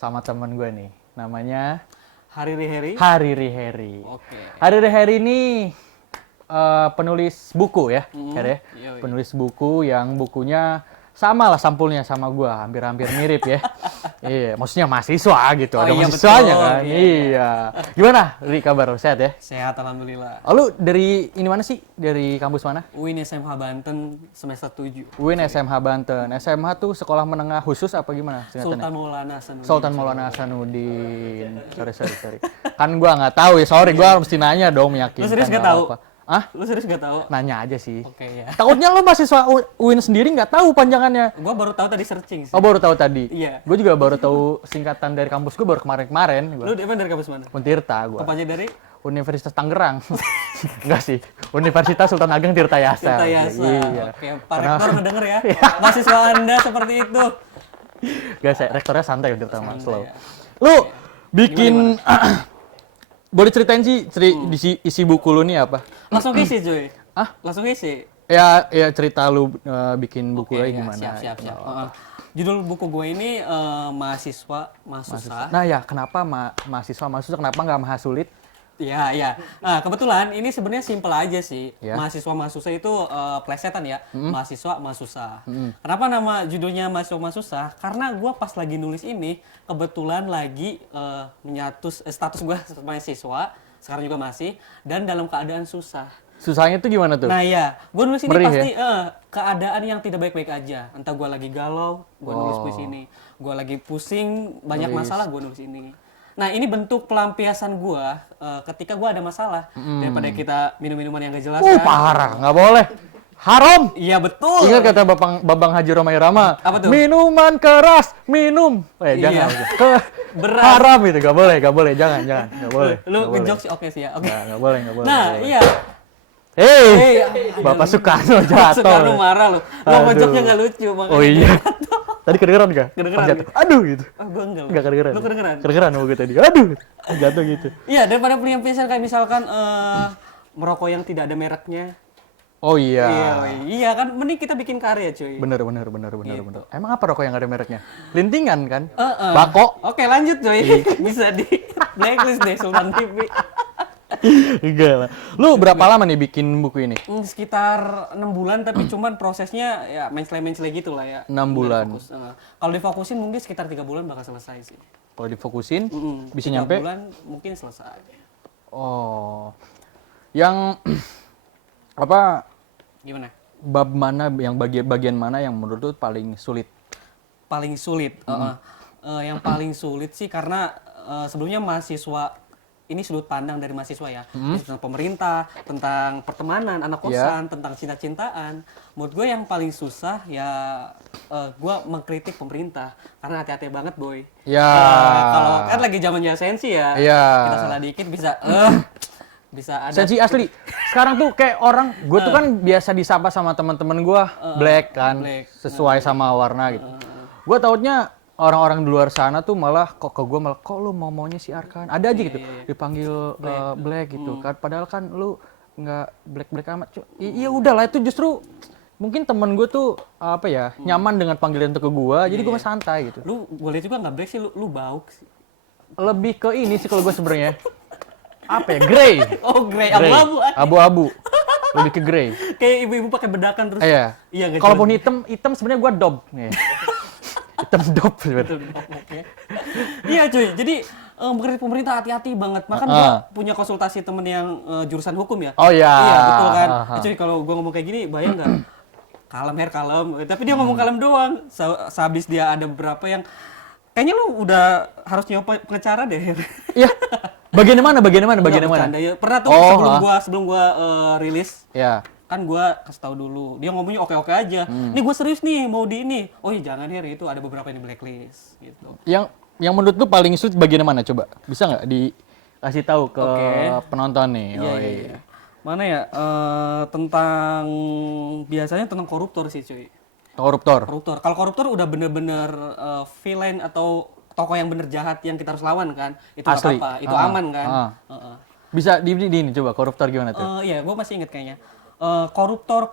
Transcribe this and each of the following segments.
sama temen gue nih. Namanya Hariri Heri. Hariri Heri. Oke. Hariri Heri ini penulis buku ya, Her ya. Iya, iya. Penulis buku yang bukunya sama lah sampulnya sama gua, hampir-hampir mirip ya. Iya, maksudnya mahasiswa gitu, Oh ada iya, mahasiswanya betul. kan. Iya. Iya. Gimana, Ri, kabar? Sehat ya? Sehat alhamdulillah. Oh, lu dari ini mana sih? Dari kampus mana? UIN SMH Banten semester 7. UIN SMH Banten. SMH tuh sekolah menengah khusus apa gimana? Sultan Maulana Hasanuddin. Sultan Maulana Hasanuddin. Sorry. Kan gua nggak tahu ya, sorry. Gua mesti nanya dong, meyakinkan. Lu serius nggak nggak tahu? apa-apa. Hah? Lu serius gak tahu? Nanya aja sih. Oke ya. Takutnya lo mahasiswa UIN sendiri nggak tahu panjangannya. Gua baru tahu tadi searching sih. Oh, baru tahu tadi. Iya. Gue juga baru tahu singkatan dari kampus gue baru kemarin-kemarin. Lu emang dari kampus mana? Untirta gue. Tepatnya dari Universitas Tangerang. Enggak sih. Universitas Sultan Ageng Tirtayasa. Tirtayasa. Iya. Oke, Pak Rektor ngedenger ya. Mahasiswa Anda seperti itu. Gak sih, rektornya santai Untirta mah, slow. ya. Lu bikin boleh ceritain sih isi buku lu nih apa? Langsung isi cuy. Ah? Langsung isi. Ya cerita lu bikin buku Oke, lagi ya, gimana? Siap. Judul buku gue ini Mahasiswa Mahsusah. Nah ya, kenapa mahasiswa kenapa nggak maha sulit? Iya. Nah, kebetulan ini sebenarnya simpel aja sih. Ya. Mahasiswa Mahsusah itu plesetan ya. Mahasiswa Mahsusah. Kenapa nama judulnya Mahasiswa Mahsusah? Karena gue pas lagi nulis ini, kebetulan lagi status gue mahasiswa, sekarang juga masih, dan dalam keadaan susah. Susahnya tuh gimana tuh? Nah ya, gue nulis ini Merih, pasti keadaan yang tidak baik-baik aja. Entah gue lagi galau, gue nulis puisi ini. Gue lagi pusing, banyak masalah, gue nulis ini. Nah ini bentuk pelampiasan gue ketika gue ada masalah. Daripada kita minum-minuman yang gak jelas kan. Parah, nggak boleh. Haram. Iya betul. Ingat kata Babang Haji Roma Irama, Apa tuh? minuman keras, minum. Iya. Jangan. Berat. Haram itu, nggak boleh, jangan, nggak boleh. Lu nggak boleh. ngejok sih oke sih ya. Oke. Nggak boleh. Nah nggak boleh. iya. Hei, Bapak Soekarno jatuh. Soekarno marah lu. Gua Aduh. ngejoknya gak lucu makanya. Oh iya. Tadi kedengeran nggak? Kedengeran. Pas jatuh. Aduh gitu. Gue enggak. Nggak kedengeran. Lu kedengeran? Kedengeran sama gue tadi. Aduh. Jatuh gitu. Iya, daripada pelampiasan kayak misalkan merokok yang tidak ada mereknya. Oh iya. Iya kan, mending kita bikin karya cuy. Bener. Gitu. Emang apa rokok yang nggak ada mereknya? Lintingan kan? Bako. Oke lanjut cuy. Bisa di blacklist deh Sultan TV. Enggak lah. Lu berapa lama nih bikin buku ini? Sekitar 6 bulan tapi cuman prosesnya ya mencele gitu lah ya. 6 bulan. Fokus. Kalau difokusin mungkin sekitar 3 bulan bakal selesai sih. Kalau difokusin, bisa 3 nyampe? bulan mungkin selesai. Oh. Yang apa Gimana? bab mana yang bagian mana yang menurut lu paling sulit? Paling sulit. Yang paling sulit sih karena sebelumnya mahasiswa ini sudut pandang dari mahasiswa ya, tentang pemerintah, tentang pertemanan, anak kosan, tentang cinta-cintaan. Menurut gue yang paling susah ya gue mengkritik pemerintah karena hati-hati banget boy. Ya. Kalau kan lagi zamannya sensi ya, Iya. kita salah dikit bisa ada. Sensi asli. Sekarang tuh kayak orang, gue tuh kan biasa disapa sama teman-teman gue black kan, black. sesuai sama warna gitu. Gue tautnya orang-orang di luar sana tuh malah kok ke gue malah kok lu maunya si Arkan. Ada aja gitu dipanggil black gitu kan. Padahal kan lu nggak black amat. Iya udahlah itu justru mungkin temen gue tuh apa ya nyaman dengan panggilan itu ke gue, jadi gue mah santai gitu. Lu boleh juga nggak black sih, lu bauk sih. Lebih ke ini sih kalau gue sebenarnya apa ya grey. Oh grey, abu-abu. Abu-abu. Lebih ke grey. Kayak ibu-ibu pakai bedakan terus. Iya. Iya. Kalaupun hitam sebenarnya gue dob. Nih. Hitam dob sebenarnya. Iya cuy, jadi mengkritik pemerintah hati-hati banget. Makan gua punya konsultasi temen yang jurusan hukum ya. Oh iya. Iya betul kan. Cuy kalau gua ngomong kayak gini, bayang nggak? Kalem. Tapi dia ngomong kalem doang. Sehabis dia ada beberapa yang kayaknya lu udah harus nyoba pengacara deh. Iya. Bagian mana? Bercanda, ya. Pernah tuh sebelum gua rilis. Iya. Kan gue kasih tahu dulu, dia ngomongnya oke aja. Nih gue serius nih mau di ini. Oh iya jangan Her, itu ada beberapa yang di blacklist gitu. Yang menurut lu paling sulit bagian mana coba? Bisa nggak dikasih tahu ke penonton nih? Iya. Mana ya? Biasanya tentang koruptor sih cuy. Koruptor. Kalau koruptor udah bener-bener villain atau tokoh yang bener jahat yang kita harus lawan kan. Itu nggak Asli. apa-apa, itu aman kan. Bisa di ini coba koruptor gimana tuh? Iya, gue masih inget kayaknya. Koruptor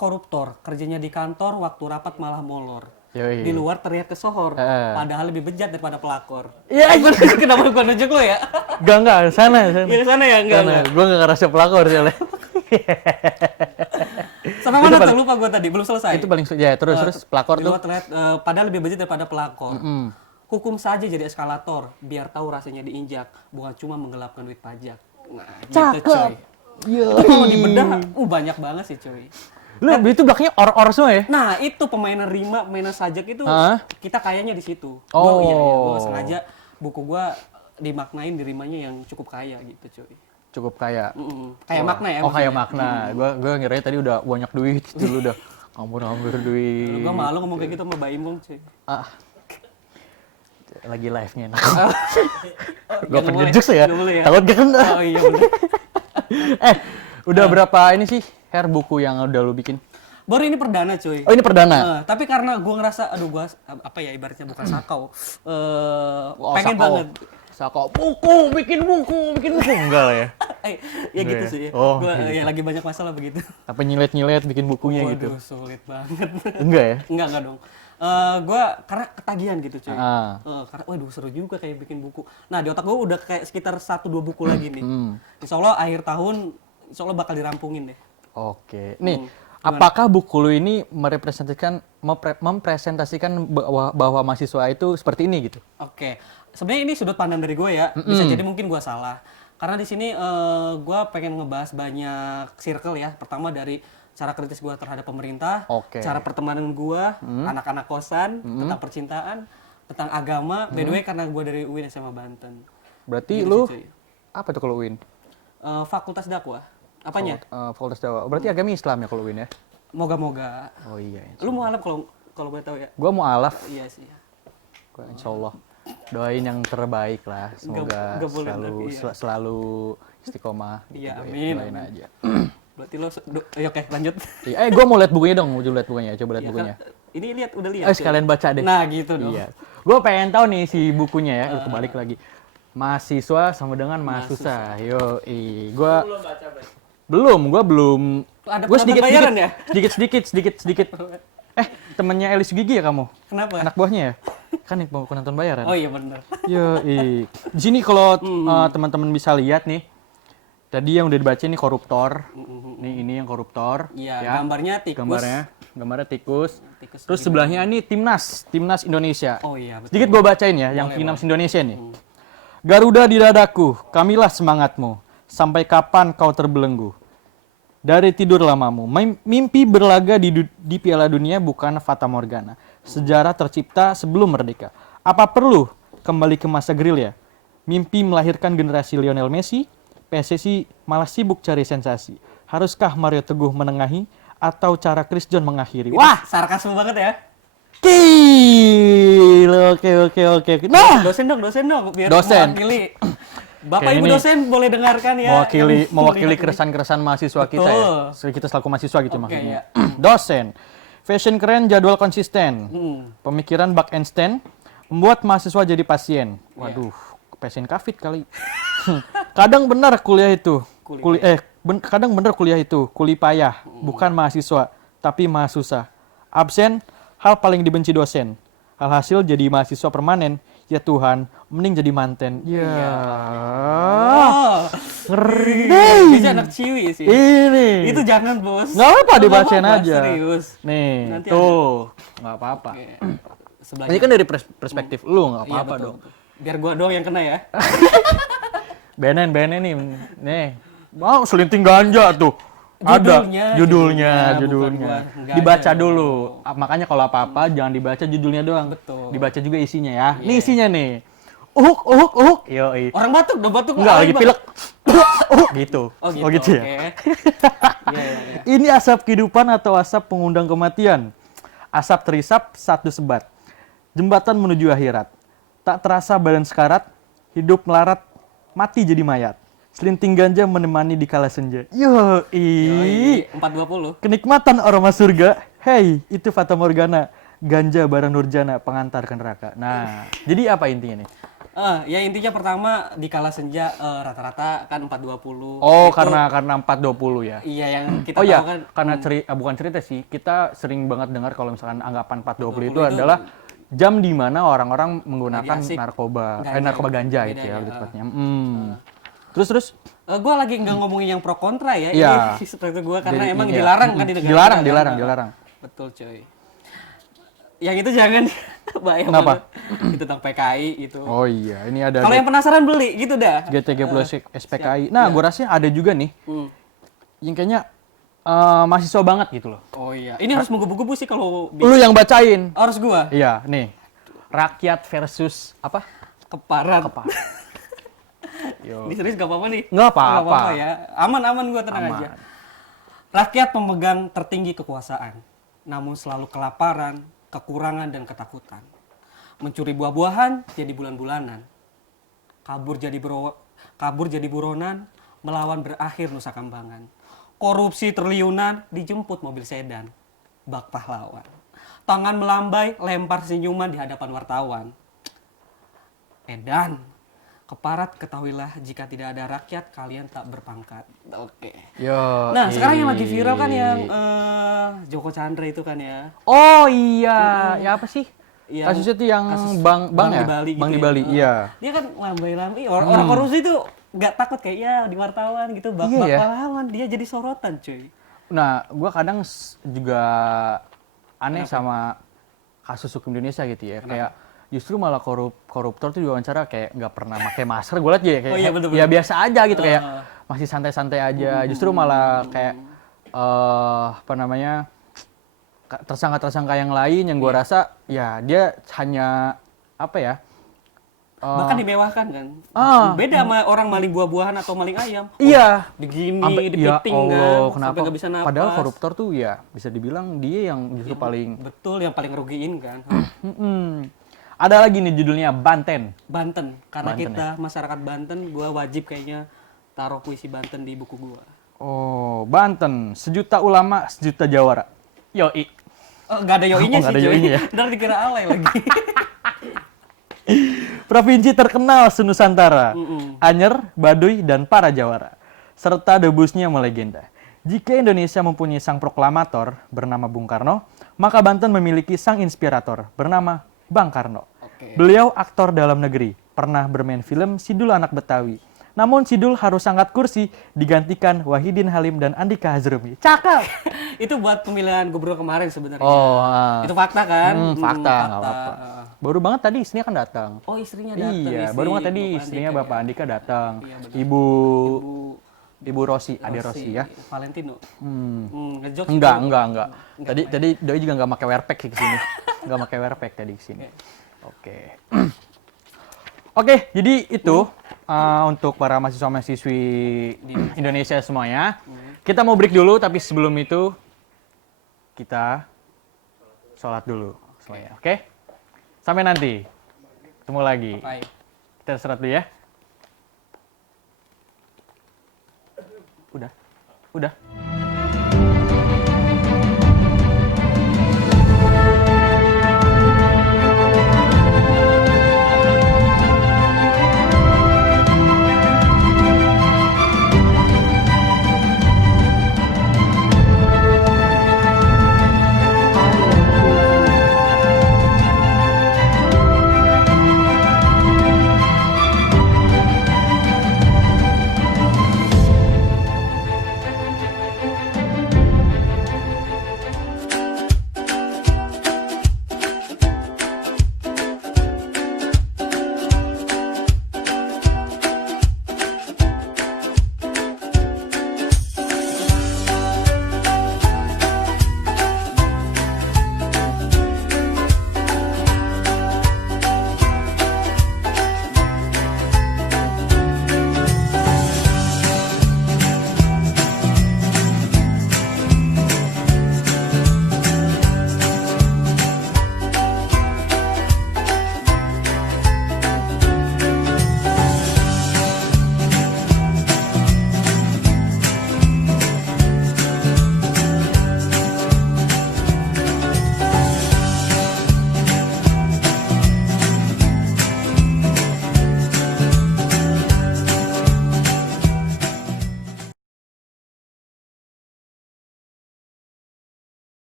kerjanya di kantor, waktu rapat malah molor. Yoi. Di luar terlihat kesohor, Heeh. padahal lebih bejat daripada pelakor. Iya, Kenapa gua nunjuk lo ya? enggak, sana. Di sana ya, enggak. Gue nggak ngerasa pelakor soalnya. Sampai mana tuh? Lupa gua tadi, belum selesai. Itu paling ya terus pelakor Di tuh. luar terlihat padahal lebih bejat daripada pelakor. Hukum saja jadi eskalator, biar tahu rasanya diinjak, bukan cuma menggelapkan duit pajak. Nah, gitu coy. Iya. Itu kalau dibedah, banyak banget sih coy. Lu itu belakangnya or semua ya? Nah, itu pemainan rima, pemainan sajak itu Hah? kita kayaknya di situ. Oh. Gua sengaja buku gua dimaknain di rimanya yang cukup kaya gitu, cuy. Cukup kaya. Kayak makna ya. Oh, kayak makna. Gua ngiranya tadi udah banyak duit gitu lu udah ngambur duit. Gua malu ngomong kayak gitu sama Mbak Imong, cuy. Ah. Lagi live-nya enak. Gua Nggak pengen boleh, ngejokes ya. nggak boleh ya. Takut kan? Oh iya bener. Udah berapa ini sih buku yang udah lu bikin? Baru ini perdana, cuy. Oh, ini perdana. Tapi karena gua ngerasa gua apa ya ibaratnya bukan sakau. Pengen Sako. banget. Sako, bikin buku enggak lah ya. Ya gitu Enggak sih. ya? Oh, Gua iya. ya lagi banyak masalah begitu. Apa nyilet bikin bukunya gitu. Waduh, sulit banget. Enggak ya? Enggak dong. Gua karena ketagihan gitu cuy. Karena waduh seru juga kayak bikin buku. Nah di otak gua udah kayak sekitar 1-2 buku lagi nih. Insya Allah akhir tahun Insya Allah bakal dirampungin deh. Oke. Nih, apakah buku lu ini mempresentasikan bahwa mahasiswa itu seperti ini gitu? Oke. Sebenarnya ini sudut pandang dari gue ya. Bisa jadi mungkin gua salah. Karena di sini gua pengen ngebahas banyak circle ya. Pertama dari cara kritis gua terhadap pemerintah, Oke. cara pertemanan gua, anak-anak kosan, tentang percintaan, tentang agama. By the way karena gua dari UIN SMA Banten. Berarti Gitu lu sih, cuy. apa tuh kalau UIN? Fakultas dakwah. Apanya? Fakultas Dakwah. Berarti agama Islam ya kalau UIN ya? Moga-moga. Oh iya. Lu mau alaf kalau boleh tahu ya? Gua mau alaf. Iya sih. Gua insya Allah doain yang terbaik lah. Semoga nggak boleh selalu tapi, iya. selalu istiqomah. Iya, Gua amin, Doain amin. aja. Berarti lo oke, lanjut. Iya, gua mau lihat bukunya dong. Mau lihat bukunya. Coba lihat Iya, bukunya. ini udah lihat. cuy. Sekalian baca deh. Nah, gitu dong. Iya. Gue pengen tahu nih si bukunya ya. Kebalik lagi. Mahasiswa sama dengan mahasiswa. Yo, gua Belum baca, Bray. gua belum. Ada Gue penonton bayaran ya? sedikit. Temennya Elis Gigi ya kamu? Kenapa? Anak buahnya ya? Kan nih mau penonton bayaran. Oh iya benar. Yo, di sini kalau teman-teman bisa lihat nih. Tadi yang udah dibaca ini koruptor. Nih ini yang koruptor. Iya, ya. gambarnya tikus. Gambarnya tikus. Tikus Terus sebelahnya ini timnas Indonesia. Oh iya, betul. Sedikit gue bacain ya, yang timnas Indonesia nih. Garuda di dadaku, kamilah semangatmu. Sampai kapan kau terbelenggu? Dari tidur lamamu, mimpi berlaga di Piala Dunia bukan fata morgana. Sejarah tercipta sebelum merdeka. Apa perlu kembali ke masa gerilya? Mimpi melahirkan generasi Lionel Messi, PSSI malah sibuk cari sensasi. Haruskah Mario Teguh menengahi atau cara Chris John mengakhiri? Wah, sarkasme banget ya. Gila, oke. Nah, Dosen dong, biar Dosen. mewakili. Bapak Kayak Ibu ini dosen boleh dengarkan ya. mewakili keresahan-keresahan mahasiswa kita ya. Kita selaku mahasiswa gitu maksudnya. Dosen. Fashion keren, jadwal konsisten. Pemikiran bug and stand membuat mahasiswa jadi pasien. Waduh, pasien COVID kali. Kadang benar kuliah itu. Kadang benar kuliah itu kuli payah, bukan mahasiswa, tapi mahasiswa. Absen, hal paling dibenci dosen. Alhasil jadi mahasiswa permanen. Ya Tuhan, mending jadi manten. Ya. Oh, Ngeri. bisa anak ciwi sih. Ini. Itu jangan, Bos. Nggak apa-apa, Nggak dibacain apa-apa, aja. Serius. Nih, Nanti tuh. Nggak apa-apa. Oke. Sebelahnya. Ini kan dari perspektif lu, nggak Iya, apa-apa betul, dong. betul. Biar gua doang yang kena ya. Benen nih. Nih. Mau selinting ganja tuh. Judulnya. Nggak Dibaca ada. dulu. Makanya kalau apa-apa jangan dibaca judulnya doang. Betul. Dibaca juga isinya ya. Ini isinya nih. Uhuk. Yoi. Orang batuk, dong batuk. Enggak, lagi Bang. pilek. Gitu. Oh gitu, ya. oke. Iya. Ini asap kehidupan atau asap pengundang kematian. Asap terisap, satu sebat. Jembatan menuju akhirat. Tak terasa badan sekarat, hidup melarat, mati jadi mayat. Selinting ganja menemani di kala senja. Yoi. 420. Kenikmatan aroma surga. Hey, itu Fata Morgana. Ganja barang nurjana, pengantar ke neraka. Nah, jadi apa intinya nih? Ya intinya pertama di kala senja rata-rata kan 4.20. Oh, Itu- karena 4.20 ya. Iya yang kita Oh iya, tahu kan. karena bukan cerita sih, kita sering banget dengar kalau misalkan anggapan 4.20 itu 4.20 itu adalah jam di mana orang-orang menggunakan Lagi asik. narkoba, Ganja. narkoba ganja Beda itu ya ya, lebih tepatnya. Terus Gue lagi nggak ngomongin yang pro kontra ya, Iya. ini seperti gue karena Jadi emang ini ya. dilarang kan di negara Dilarang, kita, dilarang, kan? dilarang. Betul coy. Yang itu jangan bahaya Kenapa? banget. Itu tentang PKI itu. Oh iya, ini ada Kalau yang penasaran beli gitu dah. GTG plus SPKI. Nah, gue rasa ada juga nih Hmm. yang kayaknya mahasiswa banget gitu loh. Oh iya, ini harus menggebu-gebu sih kalau Lu yang bacain. harus gua Iya, nih. Rakyat versus apa? keparat. Yo. Ini serius gak apa-apa nih? Nggak apa-apa. Nggak apa-apa ya. Aman-aman gua tenang Aman. aja. Rakyat pemegang tertinggi kekuasaan, namun selalu kelaparan, kekurangan dan ketakutan. Mencuri buah-buahan jadi bulan-bulanan. Kabur jadi buronan, melawan berakhir nusa kambangan. Korupsi triliunan dijemput mobil sedan. Bak pahlawan. Tangan melambai, lempar senyuman di hadapan wartawan. Edan, keparat ketahuilah jika tidak ada rakyat kalian tak berpangkat. Oke. Yo. Nah sekarang yang lagi viral kan yang Joko Chandra itu kan ya. Oh iya, ya apa sih? Yang Kasusnya tuh yang kasus bang ya? di Bali Bang gitu di ya. Bali, iya. Dia kan lambai-lambai. Orang korupsi itu nggak takut kayak ya di wartawan gitu. Bak Iya ya. pahlawan dia jadi sorotan cuy. Nah, gua kadang juga aneh sama kasus hukum Indonesia gitu ya. Kayak justru malah koruptor tuh diwawancara kayak nggak pernah pakai masker. Gue liat ya kayak Oh iya, bener-bener. ya biasa aja gitu kayak masih santai-santai aja. Justru malah kayak apa namanya tersangka-tersangka yang lain yang gua rasa ya dia hanya apa ya? Bahkan dimewahkan kan. Beda sama orang maling buah-buahan atau maling ayam. Iya. Digini, Ya dipiting Allah, kan. kenapa? Sampai nggak bisa napas. Padahal koruptor tuh ya bisa dibilang dia yang justru paling. Betul, yang paling ngerugiin kan. Ada lagi nih judulnya Banten. Banten. Karena Banten, kita masyarakat Banten, gua wajib kayaknya taruh puisi Banten di buku gua. Oh, Banten, sejuta ulama, sejuta jawara. Yoi. Oh, nggak ada yoinya nggak sih, ada cuy. yoinya ya? Ntar dikira alay lagi. Provinsi terkenal se-Nusantara, Anyer, Baduy, dan para jawara. Serta debusnya melegenda. Jika Indonesia mempunyai sang proklamator bernama Bung Karno, maka Banten memiliki sang inspirator bernama Bang Karno. Oke. Beliau aktor dalam negeri, pernah bermain film Sidul Anak Betawi. Namun Sidul harus angkat kursi, digantikan Wahidin Halim dan Andika Hazrumi. Cakep! Itu buat pemilihan gubernur kemarin sebenarnya. Oh, Itu fakta kan? fakta, nggak apa-apa. Baru banget tadi istrinya kan datang. Oh, istrinya datang. Iya, istri baru banget tadi Bapak istrinya Andika, Bapak ya. Andika datang. Iya, benar. Ibu Rosi, Ade Rosi ya. Valentino. Hmm. Ngejokes Enggak. Tadi doi juga nggak pakai wearpack sih ke sini. Nggak pakai wearpack tadi ke sini. Oke. Oke, jadi itu untuk para mahasiswa-mahasiswi Indonesia semuanya. Kita mau break dulu, tapi sebelum itu kita sholat dulu semuanya. Oke? Sampai nanti. Ketemu lagi. Bye. Kita istirahat dulu ya. Udah.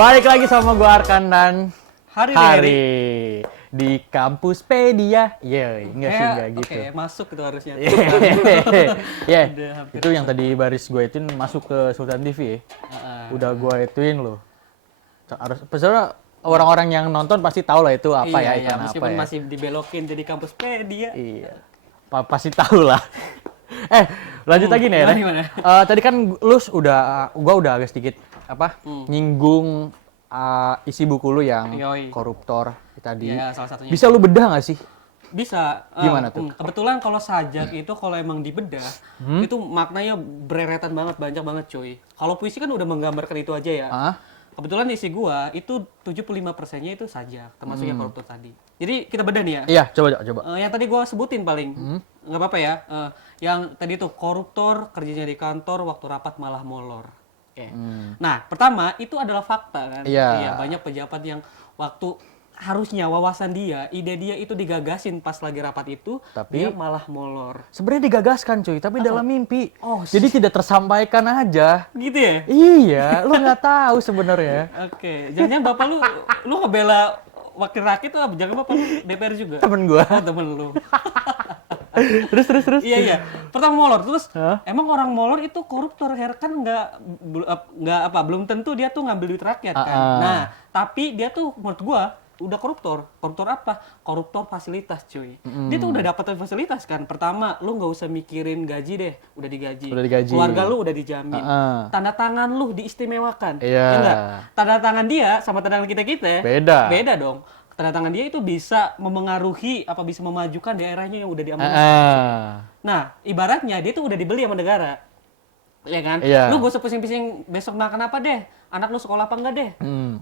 Balik lagi sama gua Arkan dan Hari. di kampus Pedia. Enggak sih, enggak gitu. Oke, masuk itu harusnya. Ya, Udah hampir itu yang tadi baris gue ituin masuk ke Sultan TV ya. Udah gue ituin loh. Harus, peserta orang-orang yang nonton pasti tahu lah itu apa iya, ya, iklan apa meskipun ya. masih dibelokin jadi kampus Pedia. Iya, pasti tahu lah. Lanjut lagi nih ya. Gimana? Tadi kan gua udah agak sedikit nyinggung isi buku lu yang Yoi. koruptor tadi. Iya, salah satunya. Bisa lu bedah nggak sih? Bisa. Gimana tuh? Kebetulan kalau sajak itu kalau emang dibedah, itu maknanya bereretan banget, banyak banget cuy. Kalau puisi kan udah menggambarkan itu aja ya. Hah? Kebetulan isi gua itu 75%-nya itu sajak, termasuk yang koruptor tadi. Jadi kita bedah nih ya. Iya, coba. Yang tadi gua sebutin paling, nggak apa-apa ya. Yang tadi tuh koruptor, kerjanya di kantor, waktu rapat malah molor. Oke. Nah, pertama itu adalah fakta kan. Iya. Banyak pejabat yang waktu harusnya wawasan dia, ide dia itu digagasin pas lagi rapat itu, Tapi dia malah molor. sebenarnya digagaskan cuy, tapi dalam mimpi. Oh, Jadi tidak tersampaikan aja. Gitu ya? Iya, lu nggak tahu sebenarnya. Oke. Jangan bapak lu ngebela wakil rakyat tuh, jangan bapak lu DPR juga. Temen gua. Oh, temen lu. Terus. Iya. Pertama molor, terus Hah? emang orang molor itu koruptor kan belum tentu dia tuh ngambil duit rakyat kan. Nah, tapi dia tuh menurut gua udah koruptor. Koruptor apa? Koruptor fasilitas, cuy. Dia tuh udah dapat fasilitas kan. Pertama, lu nggak usah mikirin gaji deh, udah digaji. Udah digaji. Keluarga lu udah dijamin. Tanda tangan lu diistimewakan. Iya. Ya enggak? Tanda tangan dia sama tanda tangan kita Beda. Beda dong. Tanda tangan dia itu bisa memengaruhi apa bisa memajukan daerahnya yang udah diamankan. Nah, ibaratnya dia tuh udah dibeli sama negara. Ya kan? Iya. Lu gak usah pusing-pusing besok makan apa deh. Anak lu sekolah apa enggak deh.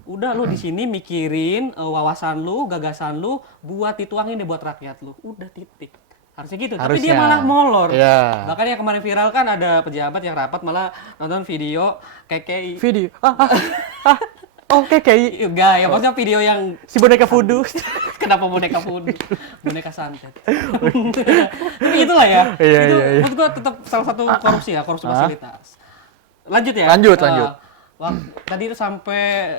Udah lu di sini mikirin wawasan lu, gagasan lu buat dituangin deh buat rakyat lu. Udah titik. Harusnya gitu. Tapi dia Harusnya. malah molor. Iya. Bahkan yang kemarin viral kan ada pejabat yang rapat malah nonton video KKI. Video. Oke, kayak Enggak, ya maksudnya video yang si boneka voodoo. kenapa boneka voodoo? Boneka santet. Tapi itulah ya. Iya, Itu iya. menurut gua tetap salah satu korupsi ya, korupsi fasilitas. Lanjut ya. Lanjut. Tadi itu sampai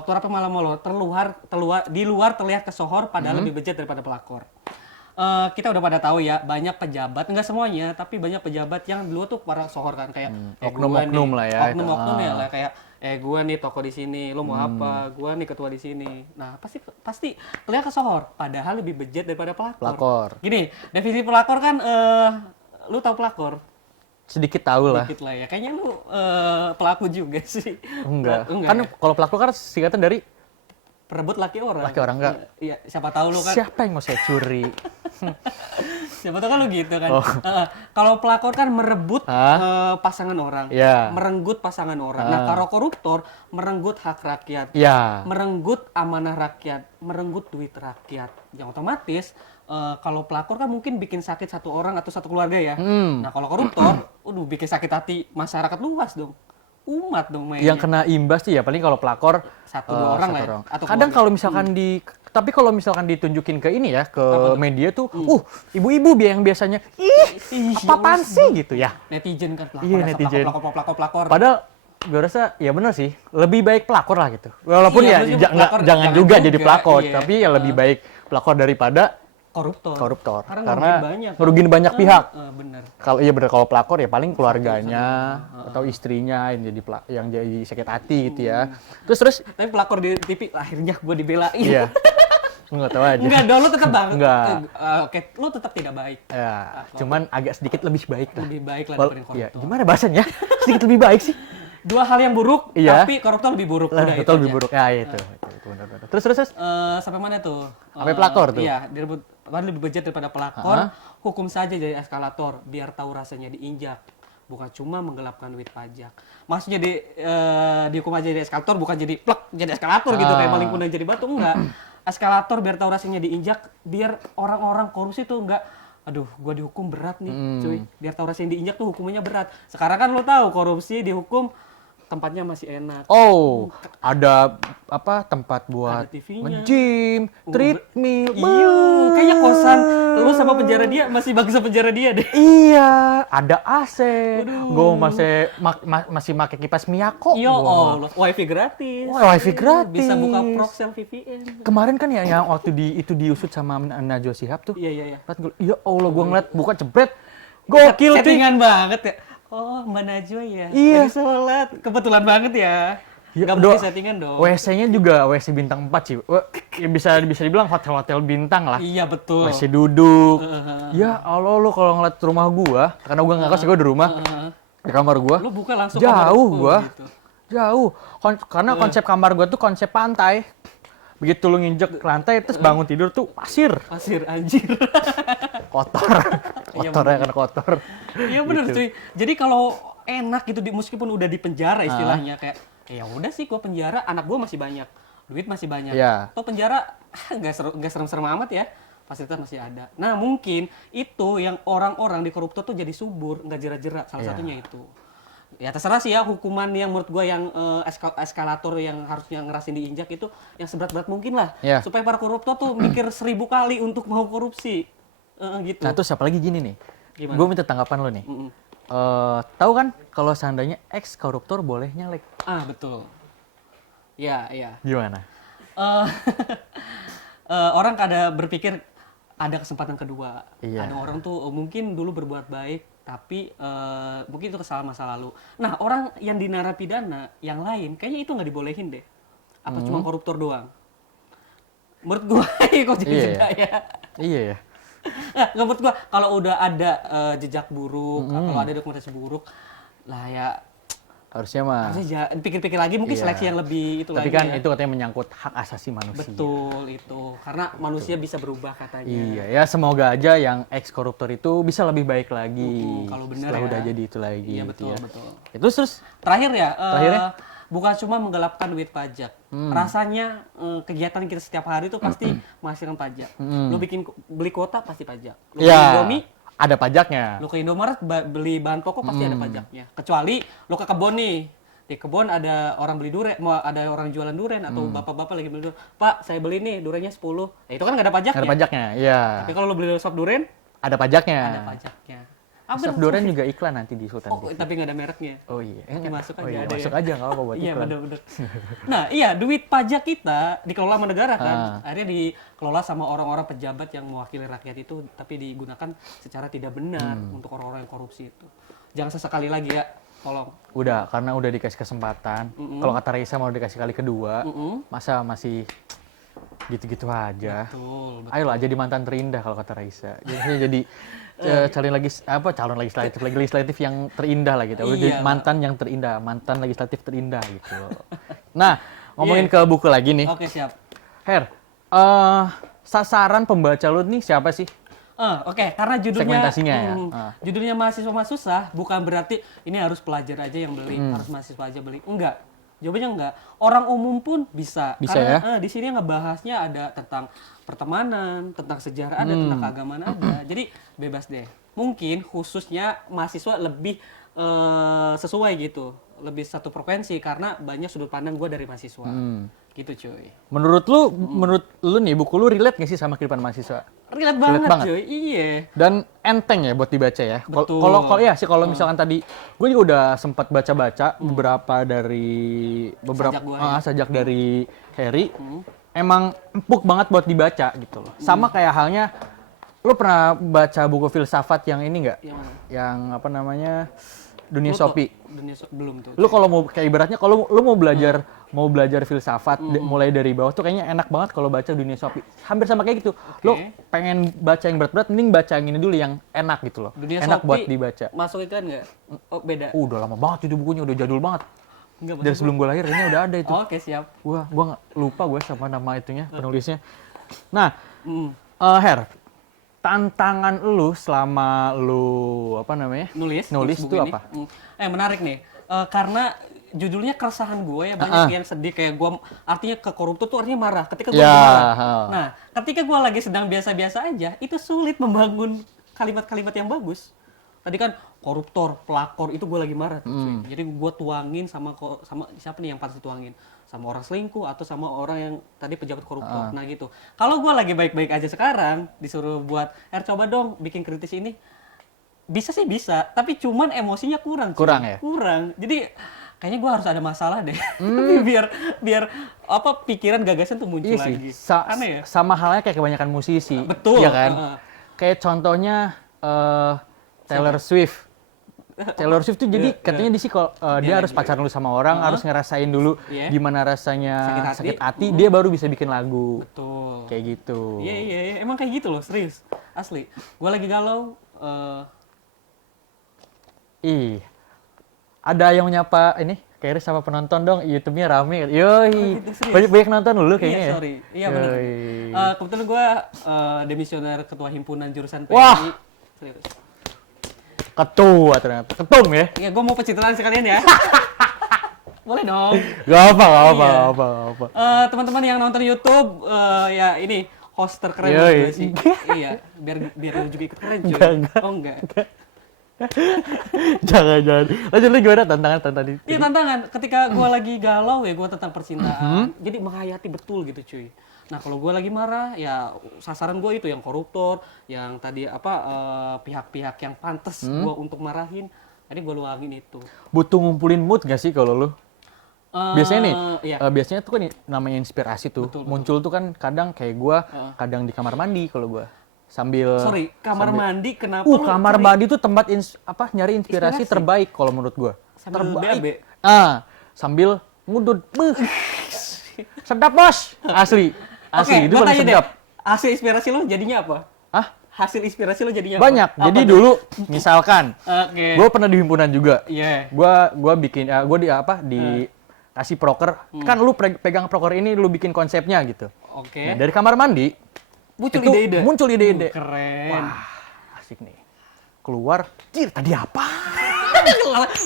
waktu rapat malam molor di luar terlihat kesohor padahal lebih bejat daripada pelakor. Kita udah pada tahu ya, banyak pejabat, enggak semuanya, tapi banyak pejabat yang dulu tuh para sohor kan kayak Oknum-oknum lah ya. Oknum-oknum ya lah kayak gua nih toko di sini, lo mau apa? Gua nih ketua di sini. Nah, pasti terlihat kesohor padahal lebih bejat daripada pelakor. Pelakor. Gini, definisi pelakor kan lu tahu pelakor? Sedikit tahu lah. Dikit lah ya. Kayaknya lu pelaku juga sih. Enggak. Enggak Kan ya? kalau pelakor kan singkatan dari Perebut laki orang. laki orang enggak. Iya, siapa tahu lu kan. Siapa yang mau saya curi? Siapa tahu kan lu gitu kan. Kalau pelakor kan merebut pasangan orang. Iya. Merenggut pasangan orang. Nah, kalau koruptor merenggut hak rakyat. Ya. Merenggut amanah rakyat, merenggut duit rakyat. Yang otomatis kalau pelakor kan mungkin bikin sakit satu orang atau satu keluarga ya. Nah, kalau koruptor, bikin sakit hati masyarakat luas dong. Umat dong mainnya. Yang kena imbas sih ya paling kalau pelakor Satu dua orang lah ya. Atau Kadang keluarga. kalau misalkan tapi kalau misalkan ditunjukin ke ini ya, ke media tuh, ibu-ibu yang biasanya, apaan sih gitu ya. Netizen kan pelakor. Iya, dasar netizen. Pelakor. Padahal gue rasa ya benar sih, lebih baik pelakor lah gitu. Walaupun Iya, ya maksudnya pelakor jangan juga jadi pelakor, iya. tapi ya lebih baik pelakor daripada koruptor. Karena banyak. ngerugiin banyak pihak. Bener. Kalau pelakor ya paling keluarganya atau istrinya yang jadi sakit hati gitu ya. Terus Tapi pelakor di TV akhirnya gue dibelain. iya. Nggak tahu aja. Enggak dong, lu tetap bang. Enggak. Oke, lu tetap tidak baik. Ya, cuman agak sedikit lebih baik lah. Lebih baik lah Wal- daripada ya, koruptor. gimana bahasanya? Sedikit lebih baik sih. Dua hal yang buruk, Iya. tapi koruptor lebih buruk. Udah itu Betul lebih aja. buruk. Ya, itu benar. Terus. Sampai mana tuh? Sampai pelakor tuh? Iya, lebih bejat daripada pelakor. Hukum saja jadi eskalator, biar tahu rasanya diinjak. Bukan cuma menggelapkan duit pajak. Maksudnya dihukum aja jadi eskalator, bukan jadi plek jadi eskalator gitu kayak maling kundang jadi batu, enggak. Eskalator biar tahu rasanya diinjak, biar orang-orang korupsi tuh enggak, aduh, gua dihukum berat nih, cuy. Biar tahu rasanya diinjak tuh hukumannya berat. Sekarang kan lo tahu korupsi dihukum tempatnya masih enak. Oh, ada apa tempat buat Ada TV-nya. nge-gym, treadmill. Iya, kayaknya kosan lu sama penjara dia masih bagus sama penjara dia deh. Iya, ada AC. Gue masih pakai kipas Miyako. Ya Gua mah. Allah, wifi gratis. Wah, wifi gratis. Bisa buka proxy VPN. Kemarin kan ya yang waktu itu diusut sama Najwa Shihab tuh. Iya, iya, iya. Ya Allah, gue ngeliat buka jebret. Gokil, Ti. Settingan banget ya. Oh, Mbak Najwa ya. Iya. Lagi sholat. Kebetulan banget ya. Ya, Gak mungkin settingan dong. WC-nya juga WC bintang 4 sih. Ya bisa dibilang hotel-hotel bintang lah. Iya, betul. WC duduk. Ya Allah, lu kalau ngeliat rumah gua, karena gua nggak kos, gua di rumah, di kamar gua. Lu buka langsung kamar. Jauh Oh, gua. gitu. Jauh. Karena konsep kamar gua tuh konsep pantai. Begitu lu nginjek lantai, terus bangun tidur tuh pasir. Pasir anjir. Kotor. Kotornya kan kotor. Iya bener Gitu. cuy. Jadi kalau enak gitu meskipun udah di penjara istilahnya kayak ya udah sih gua penjara, anak gua masih banyak, duit masih banyak. Iya. Atau penjara nggak serem-serem amat ya. Fasilitas masih ada. Nah mungkin itu yang orang-orang di koruptor tuh jadi subur, nggak jerat-jerat. Salah Iya. satunya itu. Ya terserah sih ya hukuman yang menurut gua yang eskalator yang harusnya ngerasin diinjak itu yang seberat-berat mungkin lah. Iya. Supaya para koruptor tuh mikir 1000 kali untuk mau korupsi. Gitu. Nah, terus siapa lagi gini nih? Gimana? Gue minta tanggapan lo nih. Mm-mm. Tahu kan kalau seandainya ex koruptor boleh nyalek? Ah betul. Ya, ya. Gimana? Eh, orang kada berpikir ada kesempatan kedua. Iya. Ada orang tuh mungkin dulu berbuat baik, tapi mungkin itu kesalahan masa lalu. Nah, orang yang di narapidana yang lain, kayaknya itu nggak dibolehin deh. Apa cuma koruptor doang? Menurut gua, kok jadi Iya, jeda ya. Iya ya. Nggak, menurut gua kalau udah ada jejak buruk, kalau ada dokumentasi buruk, lah ya Harusnya mah. harusnya pikir-pikir lagi mungkin Iya. seleksi yang lebih itu Tapi lagi kan ya. itu katanya menyangkut hak asasi manusia. Betul itu, karena manusia bisa berubah katanya. Iya, ya semoga aja yang ex koruptor itu bisa lebih baik lagi. Kalau benar setelah ya. udah jadi itu lagi. Iya gitu betul ya. betul. Itu terus Terakhir ya, Terakhirnya? bukan cuma menggelapkan duit pajak. Rasanya kegiatan kita setiap hari itu pasti menghasilkan pajak. Lu beli kuota pasti pajak. Lu beli ya Indomie, ada pajaknya. lu ke Indomaret beli bahan pokok pasti ada pajaknya. Kecuali lu ke kebun nih. Di kebun ada orang beli durian, ada orang jualan durian atau bapak-bapak lagi beli durian. Pak, saya beli nih duriannya 10. Itu kan nggak ada pajaknya. Ada pajaknya, iya. Tapi kalau lu beli sop durian, Ada pajaknya. ada pajaknya. Hampir Sop durian juga iklan nanti di Sultan Oh, TV. tapi nggak ada mereknya. Oh iya. Masuk aja Oh iya, ada masuk ya. aja nggak apa-apa buat Iya iklan. benar-benar. Nah iya duit pajak kita dikelola sama negara kan, Ah. akhirnya dikelola sama orang-orang pejabat yang mewakili rakyat itu, tapi digunakan secara tidak benar untuk orang-orang yang korupsi itu. Jangan sesekali lagi ya, tolong. Udah, karena udah dikasih kesempatan. Kalau kata Raisa mau dikasih kali kedua, masa masih gitu-gitu aja. Betul. Ayolah jadi mantan terindah kalau kata Raisa. Jadi calon legislatif yang terindah lah gitu. Udah jadi Iya. mantan yang terindah, mantan legislatif terindah gitu. Nah, ngomongin ke buku lagi nih. Oke siap. Her, sasaran pembaca lu nih siapa sih? Oke, karena judulnya Segmentasinya ya? judulnya mahasiswa mah susah, bukan berarti ini harus pelajar aja yang beli, harus mahasiswa aja beli. Enggak. Jawabannya enggak. Orang umum pun bisa. Bisa Karena di sini ngebahasnya ada tentang pertemanan, tentang sejarah ada, tentang keagamaan ada. Jadi bebas deh. Mungkin khususnya mahasiswa lebih sesuai gitu, lebih satu frekuensi karena banyak sudut pandang gue dari mahasiswa. Gitu cuy. Menurut lu nih buku lu relate gak sih sama kehidupan mahasiswa? Relate banget, banget. cuy. Iya. Dan enteng ya buat dibaca ya. Betul. Kalau misalkan tadi gue juga udah sempat baca-baca beberapa Sajak gua ya. sajak dari Harry. Emang empuk banget buat dibaca gitu loh. Sama kayak halnya lu pernah baca buku filsafat yang ini nggak? Yang mana? Yang apa namanya? Dunia Pluto. Sopi. Belum tuh. Lu kalau mau kayak ibaratnya kalau lu mau belajar filsafat mulai dari bawah tuh kayaknya enak banget kalau baca Dunia Sopi. Hampir sama kayak gitu. Lu pengen baca yang berat-berat mending baca yang ini dulu yang enak gitu loh. Dunia Enak Sopi buat dibaca. masuk iklan nggak? Oh beda. Udah lama banget itu bukunya, udah jadul banget. Enggak Dari sebelum gue lahir ini udah ada itu. Oke siap. Gua nggak lupa gue sama nama itunya penulisnya. Nah, Mm. Her, tantangan lu selama lu apa namanya? Nulis Nulis buku itu ini. apa? Menarik nih. Karena judulnya keresahan gue ya banyak yang sedih kayak gue artinya ke koruptor tuh artinya marah ketika gue Ya, marah. Nah, ketika gue lagi sedang biasa-biasa aja itu sulit membangun kalimat-kalimat yang bagus. tadi kan koruptor, pelakor itu gue lagi marah tuh, cuy. Jadi gue tuangin sama siapa nih yang pasti tuangin? Sama orang selingkuh atau sama orang yang tadi pejabat koruptor. Nah gitu. Kalau gue lagi baik-baik aja sekarang disuruh buat coba dong bikin kritis ini. Bisa sih bisa, tapi cuman emosinya kurang. Cuy. Kurang ya? Kurang. Jadi kayaknya gue harus ada masalah deh. biar apa pikiran gagasan tuh muncul Iya lagi. sih. Aneh ya? Sama halnya kayak kebanyakan musisi. Betul. Iya kan? Kayak contohnya Taylor Swift. Taylor Swift tuh jadi katanya di sih kalau dia harus pacaran dulu sama orang, harus ngerasain dulu gimana rasanya sakit hati, dia baru bisa bikin lagu. Betul. Kayak gitu. Iya. Emang kayak gitu loh, serius. Asli. Gue lagi galau. Ih, ada yang nyapa ini, kayaknya sama penonton dong, YouTube-nya rame. Yoi, banyak nonton dulu kayaknya Iya, ya. sorry. Iya benar. Kebetulan gue demisioner ketua himpunan jurusan PNI. Wah! Serius. Ketua ternyata, ketum ya? Iya, gue mau pencitraan sekalian ya. Boleh dong. Gak apa. Teman-teman yang nonton YouTube, ya ini host terkeren Yoi. gue sih. Iya, biar lu juga ikut keren cuy. Enggak. Oh enggak. Jangan. Lanjut lu gimana tantangan tadi? Iya tantangan. Ketika gue lagi galau ya gue tentang percintaan. Jadi menghayati betul gitu cuy. Nah kalau gue lagi marah ya sasaran gue itu yang koruptor, yang tadi pihak-pihak yang pantas gue untuk marahin. Jadi gue luangin itu. Butuh ngumpulin mood gak sih kalau lu? Biasanya nih, Iya. biasanya tuh kan namanya inspirasi tuh. Muncul tuh kan kadang kayak gua, kadang di kamar mandi kalau gua. Sambil Sorry, kamar mandi kenapa lu kamar cari mandi tuh tempat nyari inspirasi terbaik kalau menurut gua. sambil terbaik. BAB? Sambil ngudut. Sedap, Bos. Asli. Oke, Itu gua paling tanya deh. sedap. Hasil inspirasi lo jadinya apa? Hah? Hasil inspirasi lo jadinya apa? Banyak. Apa Jadi tuh? dulu misalkan Oke. gua pernah di himpunan juga. Iya. Gua bikin di kasih proker. Kan lu pegang proker ini lu bikin konsepnya gitu. Oke. Nah, dari kamar mandi Muncul itu ide-ide. muncul ide-ide. Keren. Wah, asik nih. Keluar, tadi apa?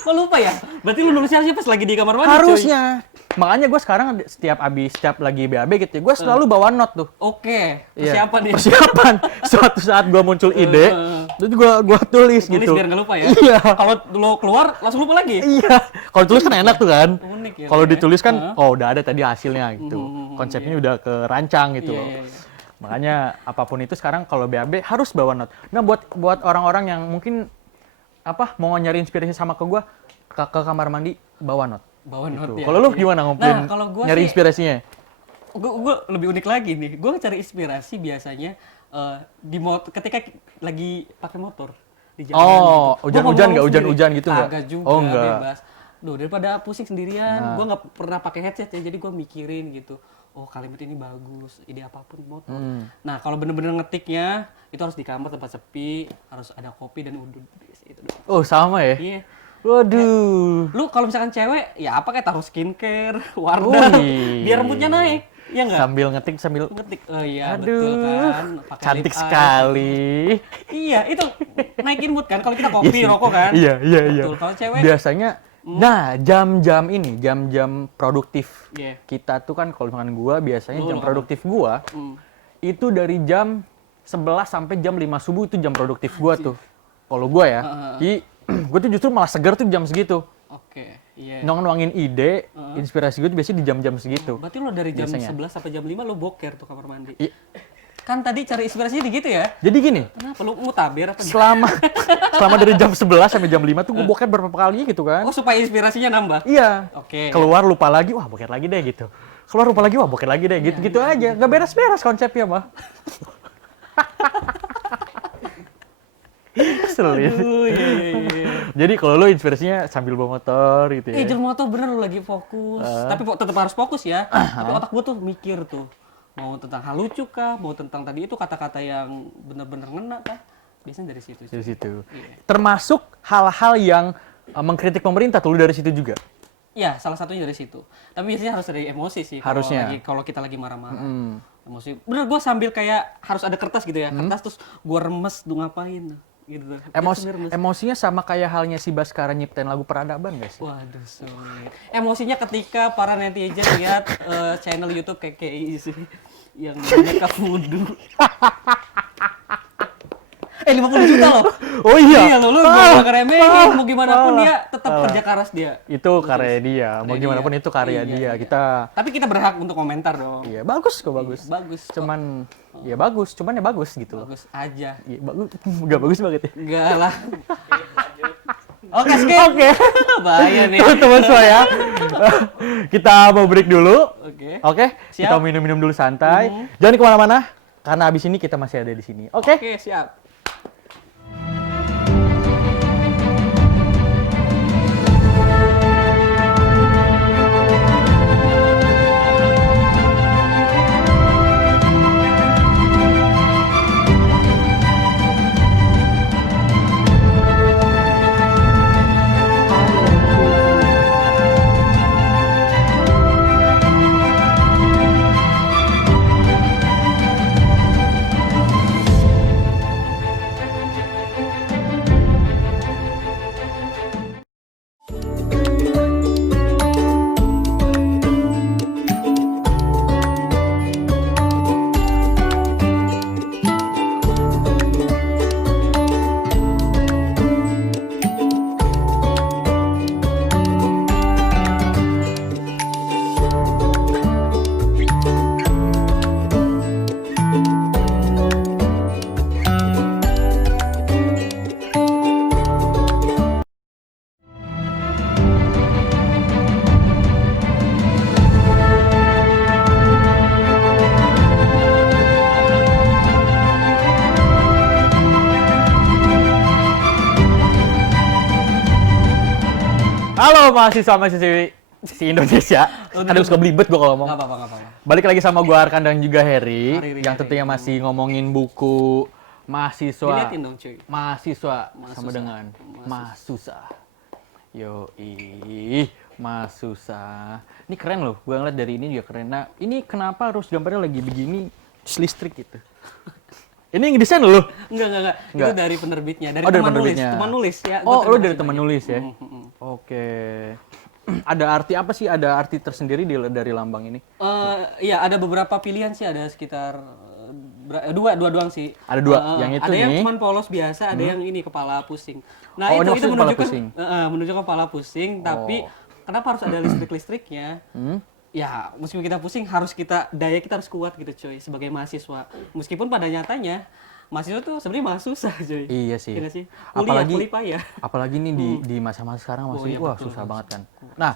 Kok lupa ya? Berarti lu nulisnya pas lagi di kamar mandi, cuy? Harusnya. Makanya gue sekarang setiap lagi BAB gitu, gue selalu bawa not tuh. Oke, Iya, persiapan nih. Persiapan. Suatu saat gue muncul ide, itu gue tulis Tulis gitu. biar nggak lupa ya. Iya. Kalau lo keluar langsung lupa lagi. Iya. Kalau tulis kan enak tuh kan. Unik ya. Kalau Bang, ya. ditulis kan, udah ada tadi hasilnya gitu. Konsepnya udah kerancang gitu. Iya. Makanya apapun itu sekarang kalau BAB harus bawa not. Nah buat orang-orang yang mungkin mau nyari inspirasi sama ke gue, ke kamar mandi bawa not. Bawa not Gitu. ya. Kalau lu gimana ngumpulin kalau gua nyari sih- inspirasinya? Gue lebih unik lagi nih. Gue cari inspirasi biasanya ketika lagi pakai motor di jalan. Oh, gitu. Gua hujan-hujan ngomong nggak? sendiri. Hujan-hujan gitu nggak? Kagak juga, Oh, nggak. bebas. Duh, daripada pusing sendirian, gue nggak pernah pakai headset ya, jadi gue mikirin gitu. Oh, kalimat ini bagus, ide apapun di motor. Nah, kalau bener-bener ngetiknya, itu harus di kamar tempat sepi, harus ada kopi dan udut. Itu doang. Oh, sama ya? Iya. Waduh. Lu kalau misalkan cewek, ya apa kayak taruh skincare, Wardah, Wih. biar moodnya naik. Iya nggak? Sambil ngetik sambil Ngetik. Oh iya, aduh. betul kan. Pakai Cantik lip eye. sekali. Iya, itu naikin mood kan. Kalau kita kopi, rokok kan. Iya. Betul. Kalau cewek, Biasanya jam-jam ini, jam-jam produktif. Iya. Kita tuh kan kalau misalkan gua biasanya Lu jam apa? produktif gua itu dari jam 11 sampai jam 5 subuh itu jam produktif gua tuh. Kalau gua ya. Jadi gua tuh justru malah seger tuh jam segitu. oke, iya. Nuangin ide, inspirasi gue tuh biasanya di jam-jam segitu. Berarti lo dari jam Biasanya. 11 sampai jam 5 lo boker tuh kamar mandi. I- Kan tadi cari inspirasinya di gitu ya? Jadi gini, Kenapa lo mutaber apa gimana? selama dari jam 11 sampai jam 5 tuh gue boker berapa kali gitu kan. Oh, supaya inspirasinya nambah. Iya. Oke. Keluar lupa lagi, wah boker lagi deh gitu. Keluar lupa lagi, wah boker lagi deh gitu-gitu aja. Gak beres-beres konsepnya mah. Keselin. Iya. Jadi kalau lo inspirasinya sambil bawa motor gitu ya. Jalan motor bener lo lagi fokus. Tapi tetap harus fokus ya. Tapi otak gue tuh mikir tuh. Mau tentang hal lucu kah? Mau tentang tadi itu kata-kata yang bener-bener ngena kah? Biasanya dari situ. Dari situ. Iya. Termasuk hal-hal yang mengkritik pemerintah tuh lo dari situ juga. Ya, salah satunya dari situ. Tapi biasanya harus dari emosi sih. Harusnya. Kalau kita lagi marah-marah. Emosi. Bener, gue sambil kayak harus ada kertas gitu ya. Kertas terus gue remes tuh ngapain. Gitu. Emosinya sama kayak halnya si Baskara nyiptain lagu peradaban gak sih? Waduh, sulit. Emosinya ketika para netizen lihat channel YouTube KKI sih. Yang namanya Kafudu. 50 juta loh. Oh iya. Iya lo gak ngeremehin, mau gimana pun dia tetap kerja keras dia. Itu karya dia. Mau Karya gimana dia. pun itu karya Iya, dia. iya. Kita Tapi kita berhak untuk komentar dong. iya bagus kok bagus. Bagus. Cuman ya bagus, cuman ya bagus gitu loh. Bagus aja. Iya bagus. Enggak bagus banget ya. Enggak lah. Oke, skip. Oke. Bahaya nih. Teman-teman saya. Kita mau break dulu. Oke. Oke, Siap. kita minum-minum dulu santai. Jangan kemana-mana, karena abis ini kita masih ada di sini. Oke? Oke, siap. Halo mahasiswa-mahasiswi si Indonesia. Aduh suka belibet gua kalau ngomong. Enggak apa-apa, enggak apa-apa. Balik lagi sama gua Arkan dan juga Harry, Harry, yang tentunya masih ngomongin buku mahasiswa. Diliatin dong, cuy. Mahasiswa sama dengan Mahsusah. Yoi, Mahsusah. Ini keren loh, gua ngeliat dari ini juga keren. Nah, ini kenapa harus gambarnya lagi begini, terus listrik gitu. Ini yang desain lo? Enggak. Itu dari penerbitnya, dari Oh, dari teman nulis, penerbitnya. teman nulis ya. Oh, Gua lo terima dari kasih teman banyak. nulis ya? Oke. Ada arti apa sih? Ada arti tersendiri dari lambang ini? Iya, ada beberapa pilihan sih, ada sekitar dua doang sih. Ada dua, yang itu ada yang nih. cuman polos biasa, ada yang ini kepala pusing. Nah, Oh, ini itu maksudnya kepala menunjukkan pusing. menunjukkan kepala pusing, tapi kenapa harus ada listrik-listriknya? Ya, meskipun kita pusing, daya kita harus kuat gitu, coy, sebagai mahasiswa. Meskipun pada nyatanya mahasiswa tuh sebenarnya malah susah, coy. Iya sih. Iya nggak sih? Apalagi Kuliah payah. apalagi nih di masa-masa sekarang masih iya, wah betul, susah banget kan. Nah,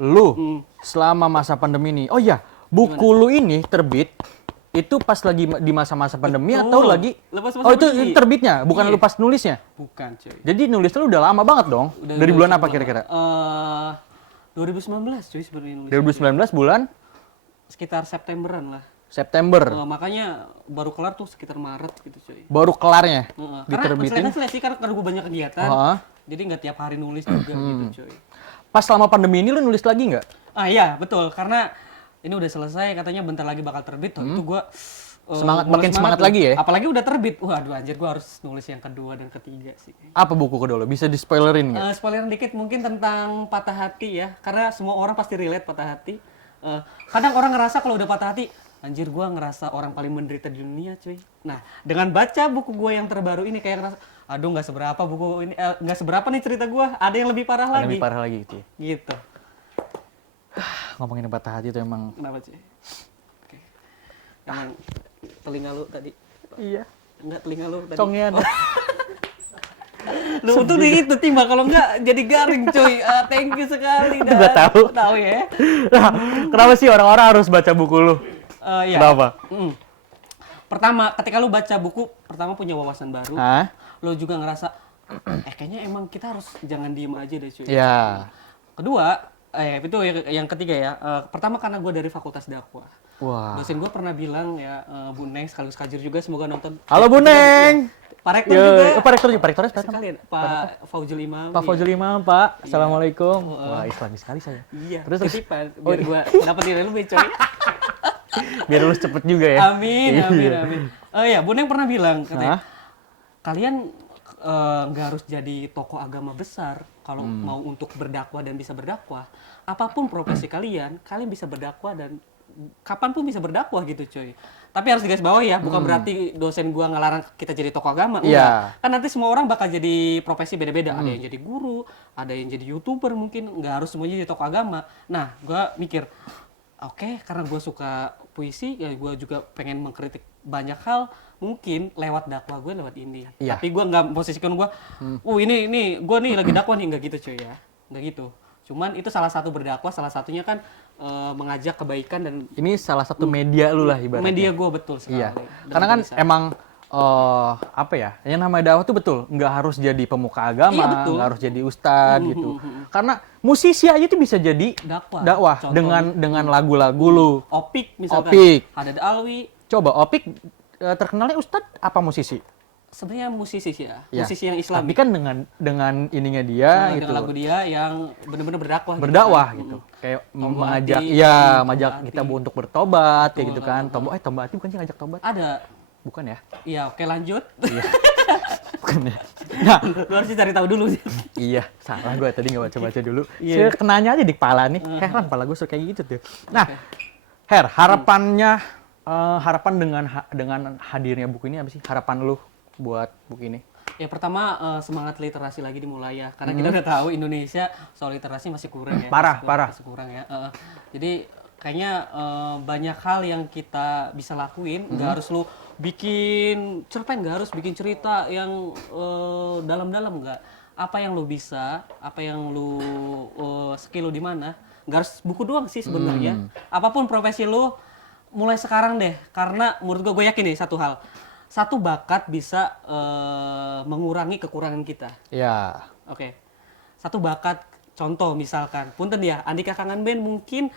lu selama masa pandemi ini, oh iya, buku lu ini terbit itu pas lagi di masa-masa pandemi atau lagi Lepas Oh, itu pandemi. terbitnya, bukan Iya. lu pas nulisnya. Bukan, coy. Jadi nulisnya lu udah lama banget dong. Udah Dari bulan apa kira-kira? 2019 cuy sebenarnya nulis. 2019 bulan Sekitar Septemberan lah. September. Makanya baru kelar tuh sekitar Maret gitu cuy. Baru kelarnya Karena diterbitin. selesai sih karena gue banyak kegiatan. Heeh. Jadi nggak tiap hari nulis juga gitu cuy. Pas selama pandemi ini lu nulis lagi nggak? Ah iya betul, karena ini udah selesai katanya bentar lagi bakal terbit. Itu gue Makin semangat lagi ya? Apalagi udah terbit. Waduh anjir gue harus nulis yang kedua dan ketiga sih. Apa buku kedua lo? Bisa di spoilerin nggak? Spoiler dikit mungkin tentang patah hati ya, karena semua orang pasti relate patah hati. Kadang orang ngerasa kalau udah patah hati, anjir gua ngerasa orang paling menderita di dunia cuy. Nah dengan baca buku gua yang terbaru ini kayak ngerasa, aduh nggak seberapa buku ini, nggak seberapa nih cerita gua, ada yang lebih parah Ada lagi. lebih parah lagi gitu ya? Gitu. Ngomongin patah hati itu emang. Kenapa cuy? Oke. Emang telinga lu tadi? Iya. Enggak telinga lu tadi? Congnya ada. Lu tuh itu timba kalau enggak jadi garing cuy. Thank you sekali. Itu gua tahu. Tahu ya. Nah, kenapa sih orang-orang harus baca buku lu? Iya. Kenapa? Pertama, ketika lu baca buku, pertama punya wawasan baru. Hah? Lu juga ngerasa, kayaknya emang kita harus jangan diem aja deh cuy. Ya. Kedua, itu yang ketiga ya. Pertama karena gue dari Fakultas Dakwah. Wah. Dosen gue pernah bilang ya, Bu Neng sekaligus Kajir juga, semoga nonton. Halo Bu Neng. Pak Rektor juga. Pak Rektor juga. Pak Rektor siapa? Sekalian, Pak Fauzul Imam. Pak Fauzul Imam, Pak. Assalamualaikum. Wah, Islamis sekali saya. Iya, Terus titipan, biar gue dapat nilai lebih coy. biar lulus cepet juga ya. Amin. Oh iya, Bu Neng pernah bilang, katanya, Hah? kalian nggak harus jadi tokoh agama besar kalau mau untuk berdakwah dan bisa berdakwah. Apapun profesi kalian bisa berdakwah dan kapanpun bisa berdakwah gitu coy. Tapi harus digaris bawah ya, bukan berarti dosen gua ngelarang kita jadi tokoh agama. Iya. Enggak. Kan nanti semua orang bakal jadi profesi beda-beda. Ada yang jadi guru, ada yang jadi YouTuber mungkin, nggak harus semuanya jadi tokoh agama. Nah, gua mikir, oke, karena gua suka puisi, ya gua juga pengen mengkritik banyak hal, mungkin lewat dakwah gue lewat ini. Iya. Tapi gua nggak posisikan gua, ini gua nih lagi dakwah nih, nggak gitu cuy ya. Nggak gitu. Cuman itu salah satu berdakwah, salah satunya kan mengajak kebaikan dan Ini salah satu media lu lah ibaratnya. media gue betul sekali. Iya. Dengan Karena kan tulisan. emang apa ya? Yang namanya dakwah tuh betul, nggak harus jadi pemuka Iya, agama, betul. nggak harus jadi ustadz gitu. Karena musisi aja tuh bisa jadi dakwah Contoh, dengan lagu-lagu lu. Opik misalkan. Opik. Haddad Alwi. Coba Opik terkenalnya ustadz apa musisi? Sebenarnya musisi sih ya. Ya. Musisi yang Islam. Tapi kan dengan ininya dia gitu. Dengan lagu dia yang benar-benar berdakwah. Berdakwah kan. gitu. Kayak Tombol mengajak hati, mengajak tombol kita hati. untuk bertobat kayak gitu kan. Tombol hati bukan sih ngajak tobat? Ada. Bukan ya? Iya, oke lanjut. Iya. Bukan ya. Nah, Lu harus cari tahu dulu sih. iya, salah gue tadi nggak baca-baca dulu. Iya. Saya kenanya aja di kepala nih. Heran kepala gue suka kayak gitu tuh. Nah, Her, harapannya harapan dengan hadirnya buku ini apa sih? Harapan lu buat buku ini? Ya pertama semangat literasi lagi dimulai ya. Karena kita udah tahu Indonesia soal literasi masih kurang ya. Parah. Masih kurang ya. Jadi kayaknya banyak hal yang kita bisa lakuin. Nggak harus lu bikin cerpen, nggak harus bikin cerita yang dalam-dalam, nggak. Apa yang lu bisa, apa yang lu skill lu di mana, nggak harus buku doang sih sebenarnya. Apapun profesi lu, mulai sekarang deh. Karena menurut gue yakin nih satu hal, satu bakat bisa mengurangi kekurangan kita. Ya. Oke, satu bakat, contoh misalkan, punten ya, Andika Kangen Band mungkin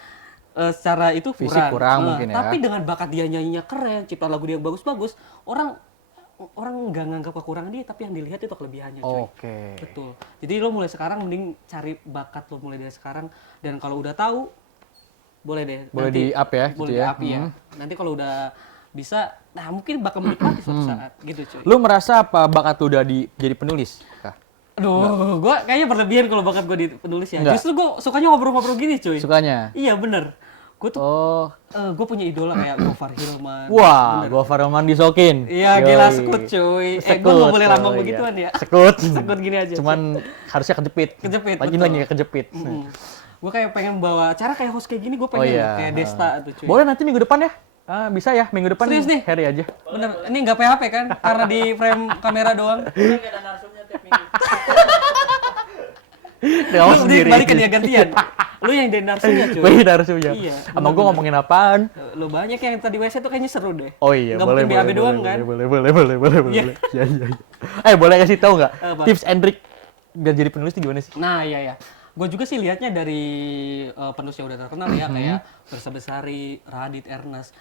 secara itu kurang. Fisik kurang mungkin ya. Tapi dengan bakat dia nyanyinya keren, ciptaan lagu dia yang bagus-bagus, orang nggak nganggap kekurangan dia, tapi yang dilihat itu kelebihannya, cuy. Oke. Betul. Jadi lo mulai sekarang mending cari bakat lo mulai dari sekarang, dan kalau udah tahu, boleh deh. Boleh nanti, di-up ya, gitu boleh ya. di-up ya. Nanti kalau udah bisa, nah mungkin bakal menikmati suatu saat, gitu cuy. Lu merasa apa bakat lu udah jadi penulis? Kah? Aduh, gue kayaknya berlebihan kalau bakat gue di penulis ya. Enggak. Justru gue sukanya ngobrol-ngobrol gini cuy. Sukanya? Iya bener. Gue tuh, Oh. gue punya idola kayak Gofar Hilman. Wah, gua Farman disokin. Iya Yoi. gila sekut cuy. Gue Sekut, gak boleh lambang oh, begituan iya. ya. Sekut. Sekut gini aja. Cuman harusnya kejepit. Kejepit, Lagi betul. lagi nggak kejepit. Gue kayak pengen bawa cara kayak host kayak gini, gue Oh pengen iya. kayak Desta tuh cuy. Boleh nanti minggu depan ya? Bisa ya, minggu depan Serius nih? Harry aja. Bener, ini nggak PHP kan? Karena di frame kamera doang. Dia sendiri. Balik ke dia gantian. Lu yang jadi narsumnya cuy. Wih, harusnya. Iya, Sama gua ngomongin apaan? Lu banyak yang tadi WC tuh kayaknya seru deh. Oh iya, Nggak boleh, mungkin BAB doang kan? boleh. Iya. Iya, iya. Boleh kasih tahu nggak? Apa? Tips and trick biar jadi penulis itu gimana sih? Nah iya ya, gue juga sih lihatnya dari penulis yang udah terkenal ya, kayak Versa Besari, Radit, Ernest.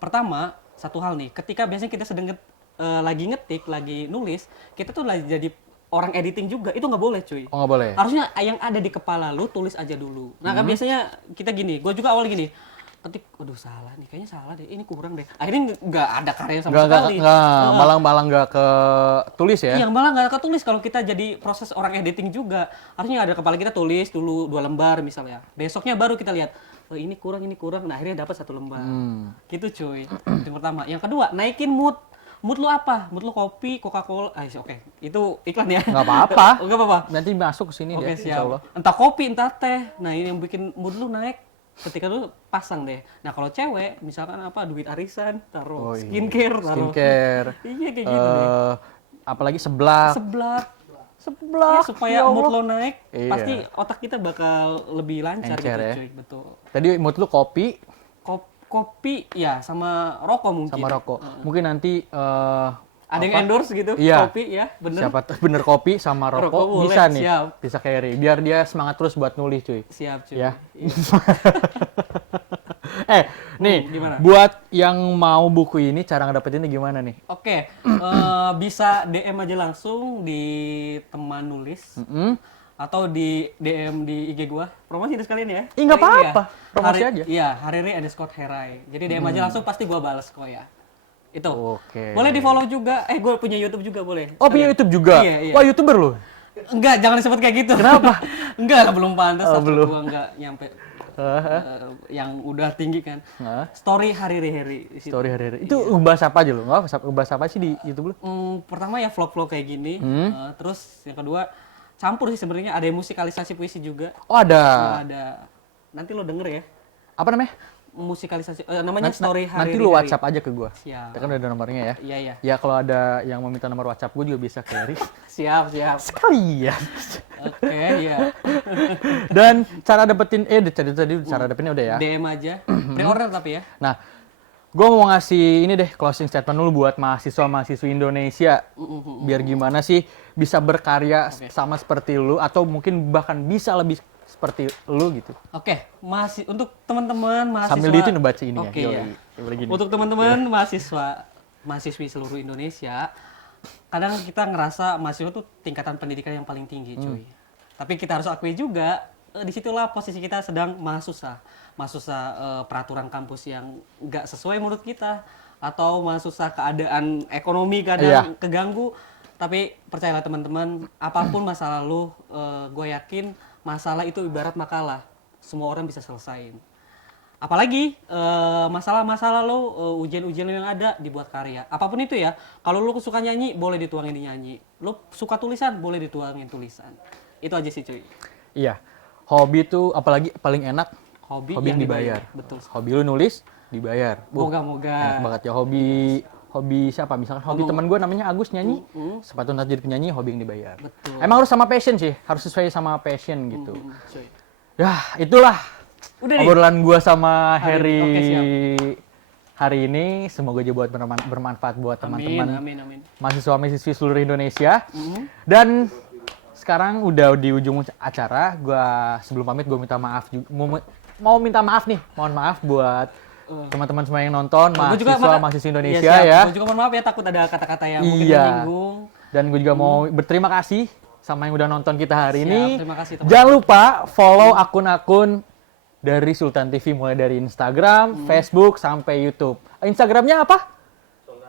Pertama, satu hal nih, ketika biasanya kita sedang lagi ngetik, lagi nulis, kita tuh lagi jadi orang editing juga, itu nggak boleh cuy. Oh, nggak boleh. Harusnya yang ada di kepala lu tulis aja dulu. Nah kan biasanya kita gini, gue juga awal gini, ketik, aduh salah nih, kayaknya salah deh, ini kurang deh. Akhirnya nggak ada karya sama sekali. Malang nggak ke tulis ya? Iya, malah nggak ketulis kalau kita jadi proses orang editing juga. Harusnya ada kepala kita tulis dulu 2 lembar misalnya. Besoknya baru kita lihat, oh, ini kurang. Nah, akhirnya dapat 1 lembar. Gitu cuy. Yang pertama. Yang kedua, naikin mood. Mood lu apa? Mood lu kopi, Coca-Cola. Oke. Itu iklan ya. Nggak apa-apa. Nggak apa-apa. Nanti masuk ke sini Oke, deh, insya Allah. siap. Entah kopi, entah teh. Nah, ini yang bikin mood lu naik. Ketika lu pasang deh. Nah, kalau cewek, misalkan apa, duit arisan, taruh Oh, iya. skincare, taruh. Skincare. Iya, kayak gitu deh. Apalagi seblak. Seblak. Seblak. Ya, supaya ya mood Allah. lo naik, Iya. pasti otak kita bakal lebih lancar Encer gitu ya. cuy, betul. Tadi mood lu kopi Kopi ya sama rokok mungkin. sama rokok. Mungkin nanti Ada yang endorse gitu, Iya. kopi ya, bener. siapa tahu bener kopi sama rokok, Rokok boleh, bisa nih. siap. Bisa carry. Biar dia semangat terus buat nulis cuy. Siap cuy. Ya. Iya. Nih, gimana? buat yang mau buku ini cara ngedapetinnya gimana nih? Oke, bisa DM aja langsung di teman nulis. Atau di DM di IG gua. Promosi itu sekalian ya. Ih, nggak Hari ini apa-apa. Promosi aja. Iya, Hariri_Herai. Jadi DM aja langsung, pasti gua bales kok ya. Itu. Oke. Boleh di follow juga. Gue punya YouTube juga boleh. Oh, punya YouTube juga? Iya, iya. Wah, YouTuber lu? Enggak, jangan disebut kayak gitu. Kenapa? Enggak, belum pantas. Oh, belum. Gua enggak nyampe. yang udah tinggi kan. Hah? Story hari-hari. Story hari-hari. Itu ngebahas apa aja lu? Ngebahas apa sih di YouTube lu? Pertama ya vlog-vlog kayak gini. Terus yang kedua campur sih sebenarnya, ada musikalisasi puisi juga. Oh, ada. Ada. Nanti lo denger ya. Apa namanya? Musikalisasi namanya story Nanti hari. lu WhatsApp aja ke gua. Siap. Ya kan udah ada nomornya ya. Iya, iya. Ya kalau ada yang mau minta nomor WhatsApp gua juga bisa carry. Siap. Sekalian. Oke, iya. Dan cara dapetin tadi cara dapetinnya udah ya. DM aja. Pre-order tapi ya. Nah, gue mau ngasih ini deh closing statement dulu buat mahasiswa-mahasiswi Indonesia. Biar gimana sih bisa berkarya sama seperti lu atau mungkin bahkan bisa lebih seperti lu gitu. Oke, masih untuk teman-teman mahasiswa. Sambil itu baca ini Oke, ya. ya. Gini. Untuk teman-teman mahasiswi seluruh Indonesia, kadang kita ngerasa mahasiswa tuh tingkatan pendidikan yang paling tinggi, cuy. Tapi kita harus akui juga, disitulah posisi kita sedang mahsusah peraturan kampus yang nggak sesuai menurut kita, atau mahsusah keadaan ekonomi kadang keganggu. Tapi percayalah teman-teman, apapun masa lalu, gue yakin masalah itu ibarat makalah, semua orang bisa selesain. Apalagi masalah-masalah lo, ujian-ujian yang ada dibuat karya. Apapun itu ya. Kalau lo suka nyanyi, boleh dituangin di nyanyi. Lo suka tulisan, boleh dituangin tulisan. Itu aja sih cuy. Iya. Hobi tuh apalagi paling enak Hobi yang dibayar. Betul. Hobi lu nulis dibayar. Moga-moga. Enak banget ya hobi siapa? Misalkan hobi teman gue namanya Agus nyanyi. Sepatu nanti jadi penyanyi, hobi yang dibayar. Betul. Emang harus sama passion sih, harus sesuai sama passion gitu. Cuy. Ya, itulah Udah nih. obrolan gue sama Hari Harry ini. Oke, siap. hari ini. Semoga aja buat bermanfaat buat teman-teman Amin. mahasiswa-mahasiswi seluruh Indonesia. Dan sekarang udah di ujung acara. Sebelum pamit gue minta maaf juga. Mau minta maaf nih, mohon maaf buat teman-teman semua yang nonton, mahasiswa Indonesia ya. Gue juga mohon maaf ya, takut ada kata-kata yang mungkin Iya. menyinggung. Dan gue juga mau berterima kasih sama yang udah nonton kita hari ini. Terima kasih teman. Jangan lupa follow akun-akun dari Sultan TV mulai dari Instagram, Facebook sampai YouTube. Instagramnya apa?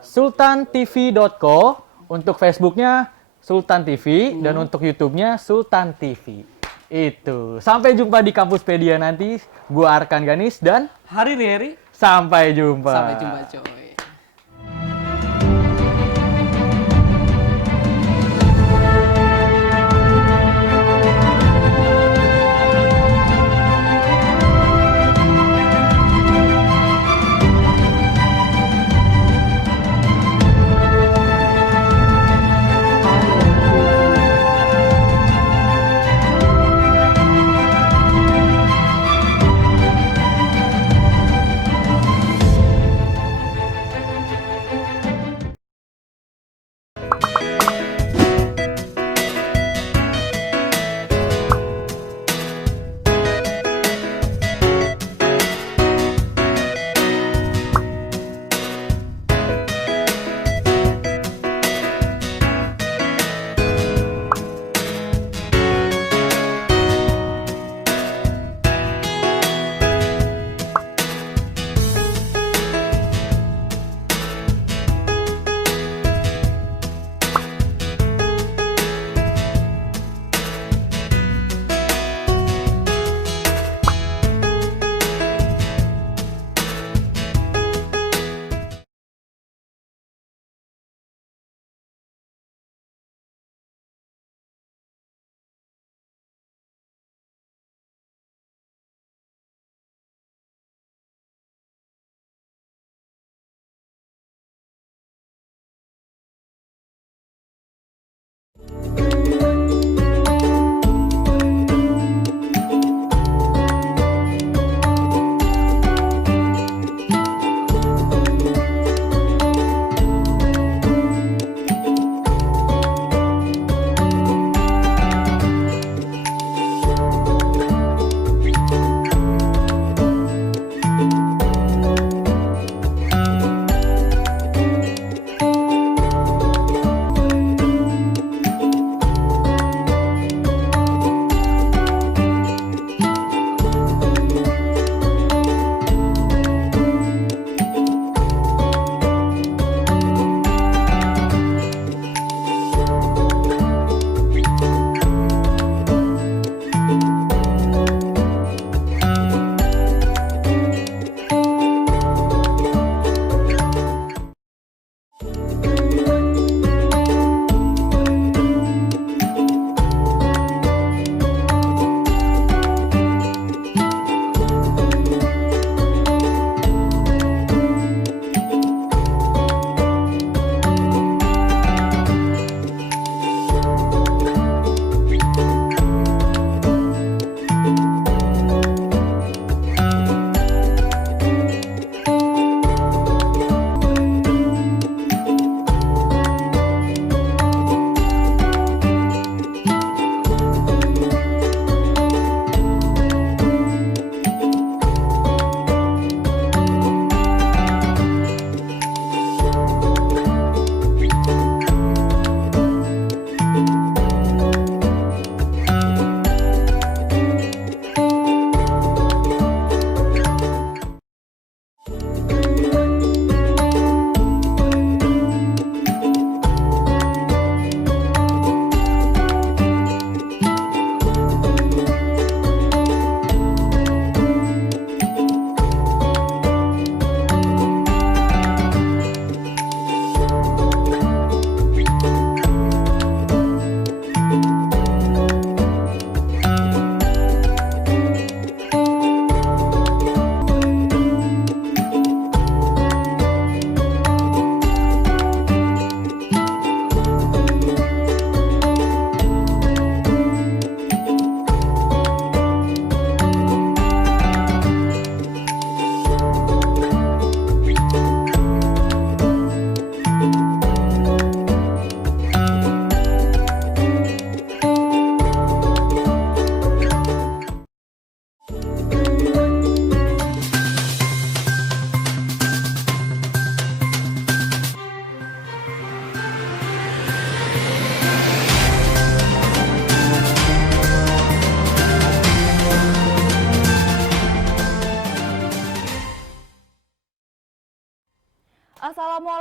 sultantv.co. Untuk Facebooknya Sultan TV dan untuk YouTube-nya Sultan TV. Itu. Sampai jumpa di Kampuspedia nanti. Gua Arkan Ganis dan Hari. sampai jumpa. Sampai jumpa coy.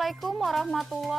Wassalamualaikum warahmatullahi